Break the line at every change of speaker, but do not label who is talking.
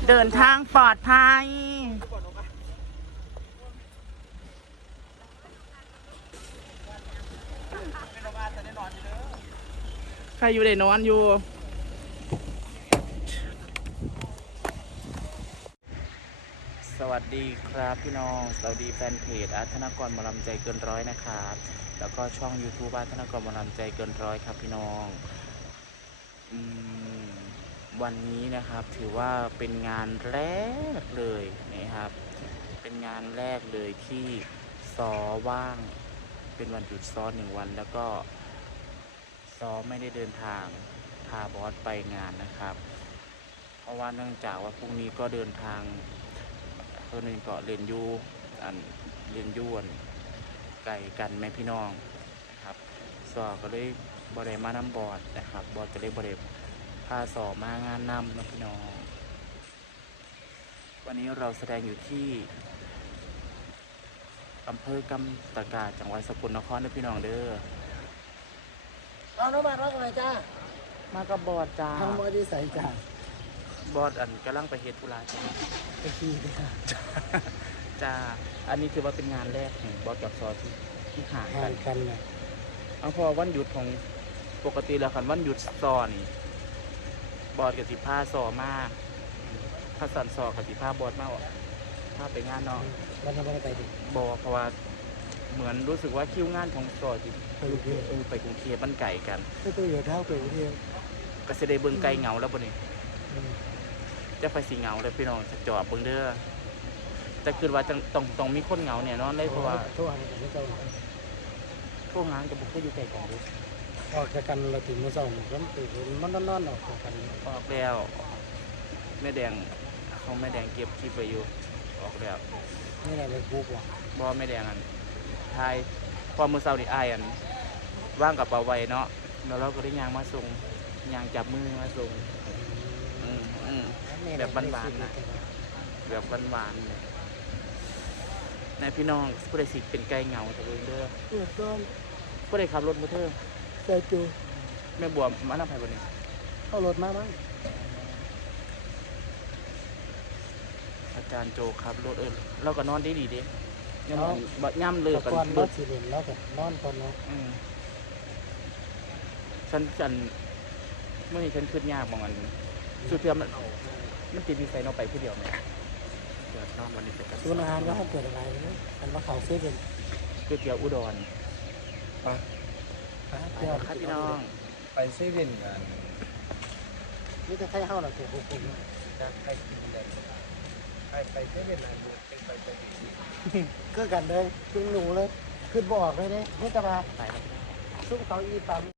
เดินทางปลอดภัยใครอยู่ได้นอนอยู่สวัสดีครับพี่น้องสวัสดีแฟนเพจอาร์ตธนกรหมอลำใจเกินร้อยนะครับแล้วก็ช่อง YouTube อาร์ตธนกรหมอลำใจเกินร้อยครับพี่น้องวันนี้นะครับถือว่าเป็นงานแรกเลยนะครับเป็นงานแรกเลยที่ซ้อว่างเป็นวันหยุดซ้อ1 วันแล้วก็ซ้อไม่ได้เดินทางพาบอสไปงานนะครับเพราะว่าเนื่องจากว่าพรุ่งนี้ก็เดินทางเพื่อนเกาะเรียนยูเรียนยูนไก่กันแม่พี่น้องนะครับซ้อก็เลยบริมาน้ำบอสนะครับบอสก็เลยบริพาสอมางานนำนะพี่น้องวันนี้เราแสดงอยู่ที่อำเภอกำตะกาจังหวัดสกลนครนะพี่น้องเด้อ
เอาน้ำมันว่าไงจ้า
มากับบอสจ้า
ทำบอดีใส่จ้า
บอสกำลังไปเฮ็ดธุระจ้า
ไปขี่
จ้าอันนี้ถือว่าเป็นงานแรกของบอสกับซอที่ห่าง
กันเลย
เอาพอวันหยุดของปกติแล้วคันวันหยุดซอนี่บอสกับสิผ้าซอมากถ้าสันซอกับสิผ้าบอสมากถ้าไปงานเนาะ
วันนั้นไปดิ
บอกเพราะว่าเหมือนรู้สึกว่าคิวงานของซอที่ไปกรุงเทพมันไก่กัน
ไม่ต้องเหลือเท้าไปกรุงเทพ
ก็จะได้เบิ่งไก่เหงาแล้วบ่นี่จะไปสีเหงาเลยพี่น้องจะจอดเบิ่งเด้อแต่คือว่าต้องมีคนเหงาเนี่ยเนาะได้เพราะว่า
โทรหากันไม่เจ้า
โทรหากับบุคคลอยู่ไกลกันดิ
ออกจากกันเราถึงมื้อเช้าก็ตื่นมันนอนออกจากกัน
ออกแล้วแม่แดงเขาแม่แดงเก็บคลิปไปอยู่ออกแล้ว
นี่แหละเป็นปุ๊บว่ะ
บ่แม่แดงทายพอมื้อเช้านี่อ้ายว่างกับเป๋าไว้เนาะแล้วเราก็ได้ยางมาส่งยางจับมือมาส่งแบบหวานๆนะแบบหวานๆในพี่น้องผู้ใดสิเป็นไก่เหงาตะเบิ่งเด้อผู้ใดขับรถมาเถอะ
ใส่จู
แม่บัวมานำไผบ่นี่
เอารถมามั้ง
อาจารย์โจขับรถเราก็นอนดีเด้ย่ำเลย
กันรถสิเล่นแล้วก็นอนก่อนเนาะ
ฉันเมื่อนี้ฉันขึ้นยากบางอันสุดเทียมมันติดมีไฟนอกไปผู้เดียวไหมเกิดนอนวันนี้เป็น
ศูนย์อาหารว่าเขาเกิดอะไรนี่มันว่าเขาซื้อเป็น
ก๋วยเตี๋ยวอุดร
เดี๋ยว
ครับพี่น้อง
ไปเซเว่นกัน
นี่จะใช้เข้าหรอเกี่ยวกับผม
จะไปกินเลยไปเซเว่นอะไรดูเป็นไป
ก็กันเลยกินหนูเลยขึ้นบอกเลยเนี่ยนี่จะมา
ไป
ซุปเขาอีปั๊ม